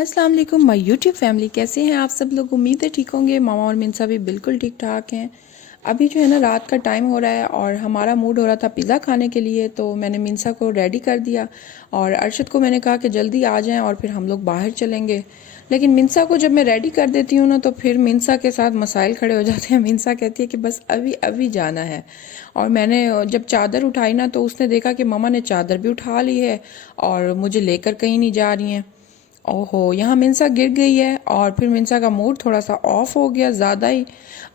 अस्सलाम वालेकुम my YouTube family, कैसे हैं आप सब लोग। उम्मीद है ठीक होंगे। मामा और मिनसा भी बिल्कुल ठीक ठाक हैं। अभी जो है ना रात का टाइम हो रहा है और हमारा मूड हो रहा था पिज़्ज़ा खाने के लिए, तो मैंने मिनसा को रेडी कर दिया और अरशद को मैंने कहा कि जल्दी आ जाएं और फिर हम लोग बाहर चलेंगे। लेकिन मिनसा को जब मैं रेडी कर देती हूँ ना तो फिर मिनसा के साथ मसाइल खड़े हो जाते हैं। मिनसा कहती है कि बस अभी अभी जाना है। और मैंने जब चादर उठाई ना तो उसने देखा कि मामा ने चादर भी उठा ली है और मुझे लेकर कहीं नहीं जा रही हैं। ओहो, यहाँ मिनसा गिर गई है और फिर मिनसा का मूड थोड़ा सा ऑफ हो गया ज़्यादा ही।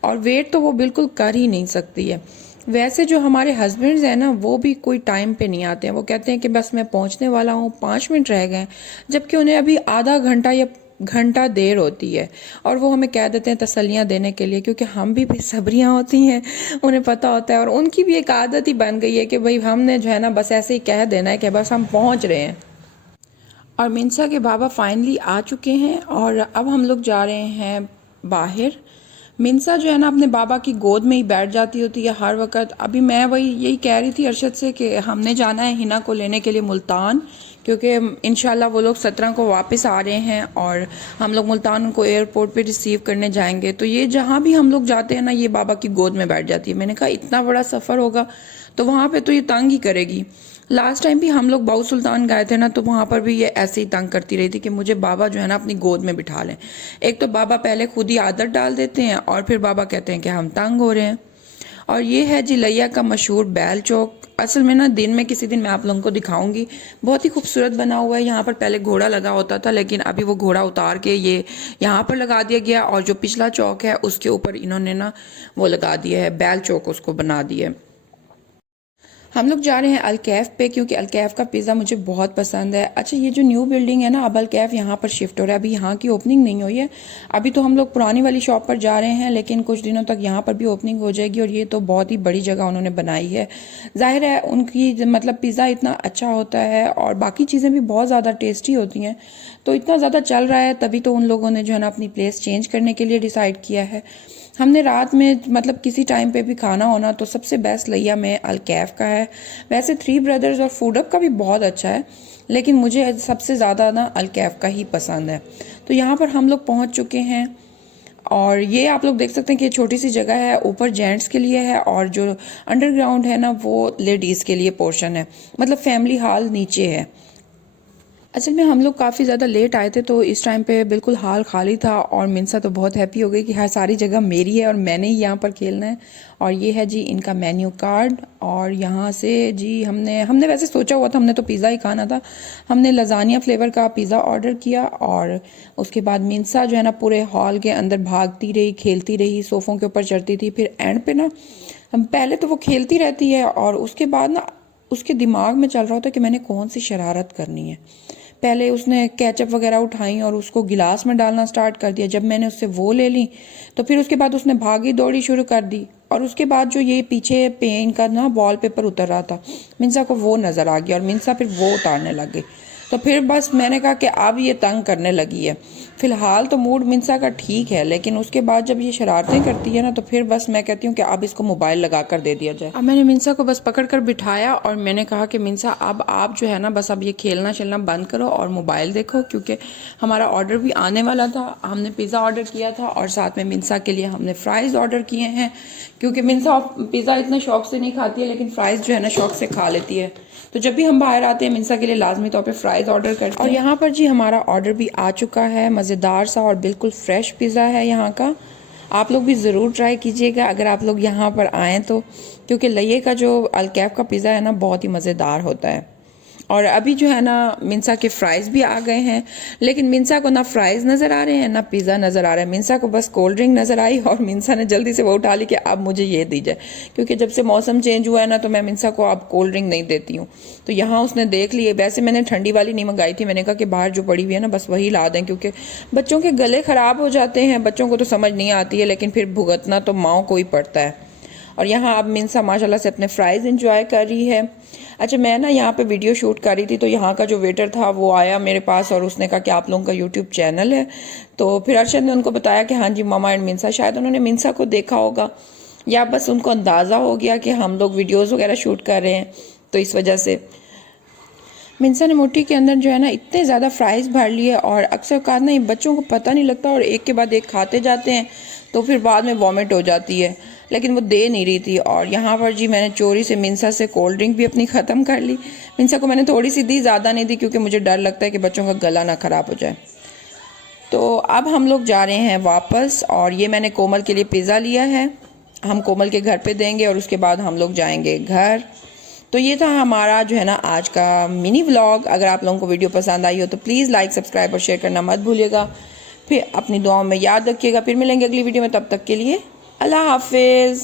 और वेट तो वो बिल्कुल कर ही नहीं सकती है। वैसे जो हमारे हस्बैंड्स हैं ना वो भी कोई टाइम पे नहीं आते हैं। वो कहते हैं कि बस मैं पहुंचने वाला हूँ, 5 मिनट रह गए, जबकि उन्हें अभी आधा घंटा या घंटा देर होती है। और वो हमें कह देते हैं तसल्लियाँ देने के लिए, क्योंकि हम भी बेसब्रियाँ होती हैं, उन्हें पता होता है। और उनकी भी एक आदत ही बन गई है कि भाई हमने जो है ना बस ऐसे ही कह देना है कि बस हम पहुँच रहे हैं। और मिनसा के बाबा फाइनली आ चुके हैं और अब हम लोग जा रहे हैं बाहर। मिनसा जो है ना अपने बाबा की गोद में ही बैठ जाती होती है हर वक्त। अभी मैं वही यही कह रही थी अरशद से कि हमने जाना है हिना को लेने के लिए मुल्तान, क्योंकि इंशाल्लाह वो लोग 17 को वापस आ रहे हैं और हम लोग मुल्तान उनको एयरपोर्ट पे रिसीव करने जाएंगे। तो ये जहाँ भी हम लोग जाते हैं ना ये बाबा की गोद में बैठ जाती है। मैंने कहा इतना बड़ा सफ़र होगा तो वहाँ पे तो ये तंग ही करेगी। लास्ट टाइम भी हम लोग बाऊ सुल्तान गए थे ना तो वहाँ पर भी ये ऐसे ही तंग करती रही थी कि मुझे बाबा जो है ना अपनी गोद में बिठा लें। एक तो बाबा पहले खुद ही आदत डाल देते हैं और फिर बाबा कहते हैं कि हम तंग हो रहे हैं। और ये है जी लिया का मशहूर बैल चौक। असल में ना दिन में किसी दिन मैं आप लोगों को दिखाऊंगी। बहुत ही खूबसूरत बना हुआ है। यहाँ पर पहले घोड़ा लगा होता था लेकिन अभी वो घोड़ा उतार के ये यहाँ पर लगा दिया गया और जो पिछला चौक है उसके ऊपर इन्होंने ना वो लगा दिया है, बैल चौक उसको बना दिया है। हम लोग जा रहे हैं अलकैफ पे, क्योंकि अलकैफ का पिज़्ज़ा मुझे बहुत पसंद है। अच्छा, ये जो न्यू बिल्डिंग है ना अब अलकैफ यहाँ पर शिफ्ट हो रहा है। अभी यहाँ की ओपनिंग नहीं हुई है। अभी तो हम लोग पुरानी वाली शॉप पर जा रहे हैं, लेकिन कुछ दिनों तक यहाँ पर भी ओपनिंग हो जाएगी। और ये तो बहुत ही बड़ी जगह उन्होंने बनाई है। जाहिर है उनकी मतलब पिज़्ज़ा इतना अच्छा होता है और बाकी चीज़ें भी बहुत ज़्यादा टेस्टी होती हैं। तो इतना ज़्यादा चल रहा है तभी तो उन लोगों ने जो है ना अपनी प्लेस चेंज करने के लिए डिसाइड किया है। हमने रात में मतलब किसी टाइम पे भी खाना होना तो सबसे बेस्ट लिया में अलकैफ का है। वैसे थ्री ब्रदर्स और फूडअप का भी बहुत अच्छा है, लेकिन मुझे सबसे ज़्यादा ना अलकैफ का ही पसंद है। तो यहाँ पर हम लोग पहुँच चुके हैं और ये आप लोग देख सकते हैं कि छोटी सी जगह है, ऊपर जेंट्स के लिए है और जो अंडरग्राउंड है ना वो लेडीज़ के लिए पोर्शन है। मतलब फैमिली हॉल नीचे है। असल में हम लोग काफ़ी ज़्यादा लेट आए थे तो इस टाइम पे बिल्कुल हाल खाली था और मिनसा तो बहुत हैप्पी हो गई कि हाँ सारी जगह मेरी है और मैंने ही यहाँ पर खेलना है। और ये है जी इनका मेन्यू कार्ड। और यहाँ से जी हमने हमने वैसे सोचा हुआ था, हमने तो पिज़्ज़ा ही खाना था। हमने लजानिया फ्लेवर का पिज़्ज़ा ऑर्डर किया और उसके बाद मिनसा जो है ना पूरे हॉल के अंदर भागती रही, खेलती रही, सोफ़ों के ऊपर चढ़ती थी। फिर एंड पे ना हम पहले तो वो खेलती रहती है और उसके बाद ना उसके दिमाग में चल रहा होता है कि मैंने कौन सी शरारत करनी है। पहले उसने केचप वगैरह उठाई और उसको गिलास में डालना स्टार्ट कर दिया। जब मैंने उससे वो ले ली तो फिर उसके बाद उसने भागी दौड़ी शुरू कर दी। और उसके बाद जो ये पीछे पेन का ना वॉलपेपर उतर रहा था, मिनसा को वो नज़र आ गया और मिनसा फिर वो उतारने लग गई। तो फिर बस मैंने कहा कि अब ये तंग करने लगी है। फिलहाल तो मूड मिनसा का ठीक है, लेकिन उसके बाद जब ये शरारतें करती है ना तो फिर बस मैं कहती हूँ कि अब इसको मोबाइल लगा कर दे दिया जाए। अब मैंने मिनसा को बस पकड़ कर बिठाया और मैंने कहा कि मिनसा अब आप जो है ना बस अब ये खेलना चलना बंद करो और मोबाइल देखो, क्योंकि हमारा ऑर्डर भी आने वाला था। हमने पिज़्ज़ा ऑर्डर किया था और साथ में मिनसा के लिए हमने फ़्राइज़ ऑर्डर किए हैं, क्योंकि मिनसा पिज़्ज़ा इतना शौक से नहीं खाती है लेकिन फ़्राइज़ जो है ना शौक से खा लेती है। तो जब भी हम बाहर आते हैं मिनसा के लिए लाजमी तौर पे फ़्राइज़ ऑर्डर करते हैं। और यहाँ पर जी हमारा ऑर्डर भी आ चुका है। मज़ेदार सा और बिल्कुल फ्रेश पिज़्ज़ा है यहाँ का। आप लोग भी ज़रूर ट्राई कीजिएगा अगर आप लोग यहाँ पर आएँ तो, क्योंकि लिये का जो अलकैफ का पिज़्ज़ा है ना बहुत ही मज़ेदार होता है। और अभी जो है ना मिनसा के फ़्राइज़ भी आ गए हैं, लेकिन मिनसा को ना फ़्राइज़ नज़र आ रहे हैं ना पिज़्ज़ा नज़र आ रहा है। मिनसा को बस कोल्ड ड्रिंक नज़र आई और मिनसा ने जल्दी से वो उठा ली कि अब मुझे ये दीजिए, क्योंकि जब से मौसम चेंज हुआ है ना तो मैं मिनसा को अब कोल्ड ड्रिंक नहीं देती हूँ। तो यहाँ उसने देख लिए। वैसे मैंने ठंडी वाली नहीं मंगाई थी, मैंने कहा कि बाहर जो पड़ी हुई है ना बस वही ला दें, क्योंकि बच्चों के गले ख़राब हो जाते हैं। बच्चों को तो समझ नहीं आती है लेकिन फिर भुगतना तो माओ को ही पड़ता है। और यहाँ अब मिनसा माशाल्लाह से अपने फ़्राइज़ इंजॉय कर रही है। अच्छा, मैं ना यहाँ पे वीडियो शूट कर रही थी तो यहाँ का जो वेटर था वो आया मेरे पास और उसने कहा कि आप लोगों का यूट्यूब चैनल है। तो फिर अरशद ने उनको बताया कि हाँ जी मामा एंड मिनसा। शायद उन्होंने मिनसा को देखा होगा या बस उनको अंदाज़ा हो गया कि हम लोग वीडियोज़ वगैरह शूट कर रहे हैं, तो इस वजह से मिंसा ने मुट्ठी के अंदर जो है ना इतने ज़्यादा फ्राइज़ भर लिए और अक्सर का ना ये बच्चों को पता नहीं लगता और एक के बाद एक खाते जाते हैं तो फिर बाद में वॉमिट हो जाती है, लेकिन वो दे नहीं रही थी। और यहाँ पर जी मैंने चोरी से मिंसा से कोल्ड ड्रिंक भी अपनी ख़त्म कर ली। मिंसा को मैंने थोड़ी सी दी, ज़्यादा नहीं दी, क्योंकि मुझे डर लगता है कि बच्चों का गला ना ख़राब हो जाए। तो अब हम लोग जा रहे हैं वापस, और ये मैंने कोमल के लिए पिज़्ज़ा लिया है, हम कोमल के घर पे देंगे और उसके बाद हम लोग जाएंगे घर। तो ये था हमारा जो है ना आज का मिनी व्लॉग। अगर आप लोगों को वीडियो पसंद आई हो तो प्लीज़ लाइक, सब्सक्राइब और शेयर करना मत भूलिएगा। फिर अपनी दुआओं में याद रखिएगा। फिर मिलेंगे अगली वीडियो में, तब तक के लिए अल्लाह हाफिज़।